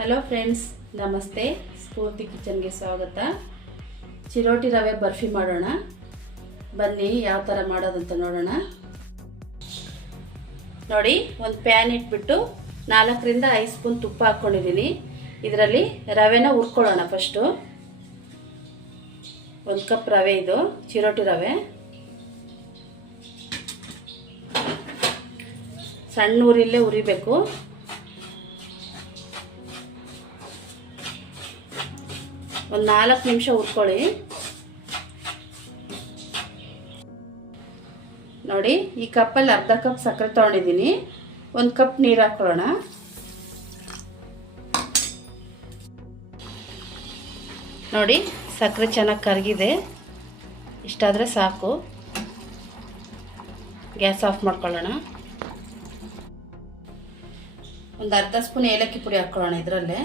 Hello friends ನಮಸ್ತೆ. ಸ್ಫೂರ್ತಿ ಕಿಚನ್ಗೆ ಸ್ವಾಗತ. ಚಿರೋಟಿ ರವೆ ಬರ್ಫಿ ಮಾಡೋಣ. ಬನ್ನಿ, ಯಾವ ಥರ ಮಾಡೋದಂತ ನೋಡೋಣ. ನೋಡಿ, ಒಂದು ಪ್ಯಾನ್ ಇಟ್ಬಿಟ್ಟು ನಾಲ್ಕರಿಂದ ಐದು ಸ್ಪೂನ್ ತುಪ್ಪ ಹಾಕ್ಕೊಂಡಿದ್ದೀನಿ ಇದರಲ್ಲಿ ರವೆನ ಹುರ್ಕೊಳ್ಳೋಣ ಫಸ್ಟು ಒಂದು ಕಪ್ ರವೆ ಇದು, ಚಿರೋಟಿ ರವೆ. ಸಣ್ಣ ಉರಿಲ್ಲೇ ಉರಿಬೇಕು ಒಂದು ನಾಲ್ಕು ನಿಮಿಷ ಹುರ್ಕೊಳ್ಳಿ ನೋಡಿ, ಈ ಕಪ್ಪಲ್ಲಿ ಅರ್ಧ ಕಪ್ ಸಕ್ಕರೆ ತೊಗೊಂಡಿದ್ದೀನಿ. ಒಂದು ಕಪ್ ನೀರು ಹಾಕೊಳ್ಳೋಣ. ನೋಡಿ, ಸಕ್ಕರೆ ಚೆನ್ನಾಗಿ ಕರಗಿದೆ. ಇಷ್ಟಾದರೆ ಸಾಕು. ಗ್ಯಾಸ್ ಆಫ್ ಮಾಡ್ಕೊಳ್ಳೋಣ. ಒಂದು ಅರ್ಧ ಸ್ಪೂನ್ ಏಲಕ್ಕಿ ಪುಡಿ ಹಾಕ್ಕೊಳ್ಳೋಣ ಇದರಲ್ಲೇ.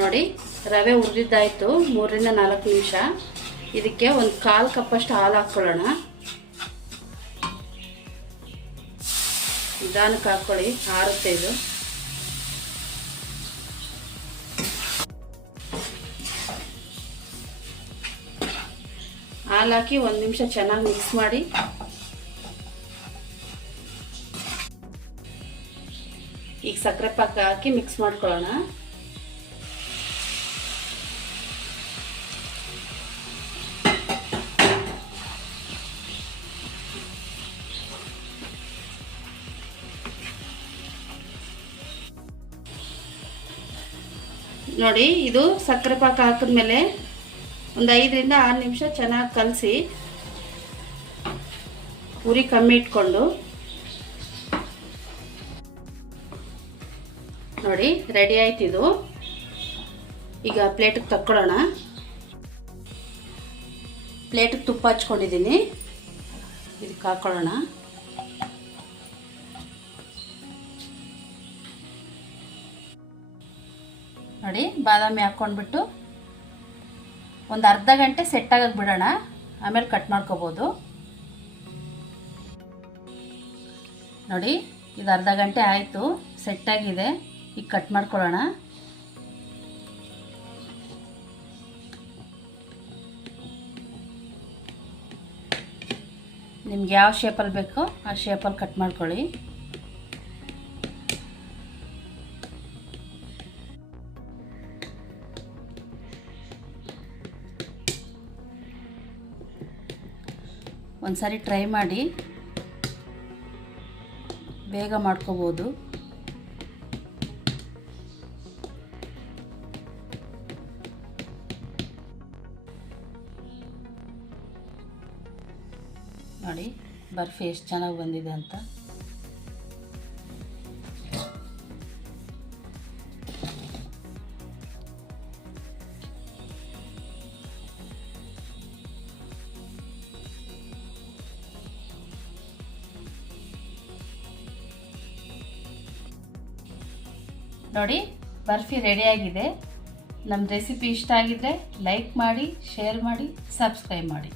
ನೋಡಿ, ರವೆ ಹುರಿದಿದ್ದಾಯಿತು, ಮೂರರಿಂದ ನಾಲ್ಕು ನಿಮಿಷ. ಇದಕ್ಕೆ ಒಂದು ಕಾಲು ಕಪ್ಪಷ್ಟು ಹಾಲು ಹಾಕ್ಕೊಳ್ಳೋಣ. ನಿಧಾನಕ್ಕೆ ಹಾಕ್ಕೊಳ್ಳಿ, ಆರುತ್ತೆ ಇದು. ಹಾಲು ಹಾಕಿ ಒಂದು ನಿಮಿಷ ಚೆನ್ನಾಗಿ ಮಿಕ್ಸ್ ಮಾಡಿ. ಈಗ ಸಕ್ಕರೆ ಪಾಕ ಹಾಕಿ ಮಿಕ್ಸ್ ಮಾಡ್ಕೊಳ್ಳೋಣ. ನೋಡಿ, ಇದು ಸಕ್ಕರೆ ಪಾಕ ಹಾಕಿದ್ಮೇಲೆ ಒಂದು ಐದರಿಂದ ಆರು ನಿಮಿಷ ಚೆನ್ನಾಗಿ ಕಲಸಿ, ಉರಿ ಕಮ್ಮಿ ಇಟ್ಕೊಂಡು. ನೋಡಿ ರೆಡಿ ಆಯ್ತು ಇದು. ಈಗ ಪ್ಲೇಟಿಗೆ ತಕ್ಕೊಳ್ಳೋಣ ಪ್ಲೇಟಿಗೆ ತುಪ್ಪ ಹಚ್ಕೊಂಡಿದ್ದೀನಿ ಇದಕ್ಕೆ ಹಾಕ್ಕೊಳ್ಳೋಣ ಬಾದಾಮಿ ಹಾಕ್ಕೊಂಡ್ಬಿಟ್ಟು ಒಂದು ಅರ್ಧ ಗಂಟೆ ಸೆಟ್ ಆಗಕ್ಕೆ ಬಿಡೋಣ. ಆಮೇಲೆ ಕಟ್ ಮಾಡ್ಕೋಬೋದು. ನೋಡಿ, ಇದು ಅರ್ಧ ಗಂಟೆ ಆಯಿತು. ಸೆಟ್ಟಾಗಿದೆ ಈಗ ಕಟ್ ಮಾಡ್ಕೊಳ್ಳೋಣ. ನಿಮ್ಗೆ ಯಾವ ಶೇಪಲ್ಲಿ ಬೇಕೋ ಆ ಶೇಪಲ್ಲಿ ಕಟ್ ಮಾಡ್ಕೊಳ್ಳಿ. ಒಂದ್ಸರಿ ಟ್ರೈ ಮಾಡಿ. ಬೇಗ ಮಾಡ್ಕೋಬೋದು. ನೋಡಿ ಬರ್ಫಿ ಎಷ್ಟು ಚೆನ್ನಾಗಿ ಬಂದಿದೆ ಅಂತ. ನೋಡಿ ಬರ್ಫಿ ರೆಡಿಯಾಗಿದೆ. ನಮ್ಮ ರೆಸಿಪಿ ಇಷ್ಟ ಆಗಿದ್ರೆ ಲೈಕ್ ಮಾಡಿ ಶೇರ್ ಮಾಡಿ ಸಬ್ಸ್ಕ್ರೈಬ್ ಮಾಡಿ.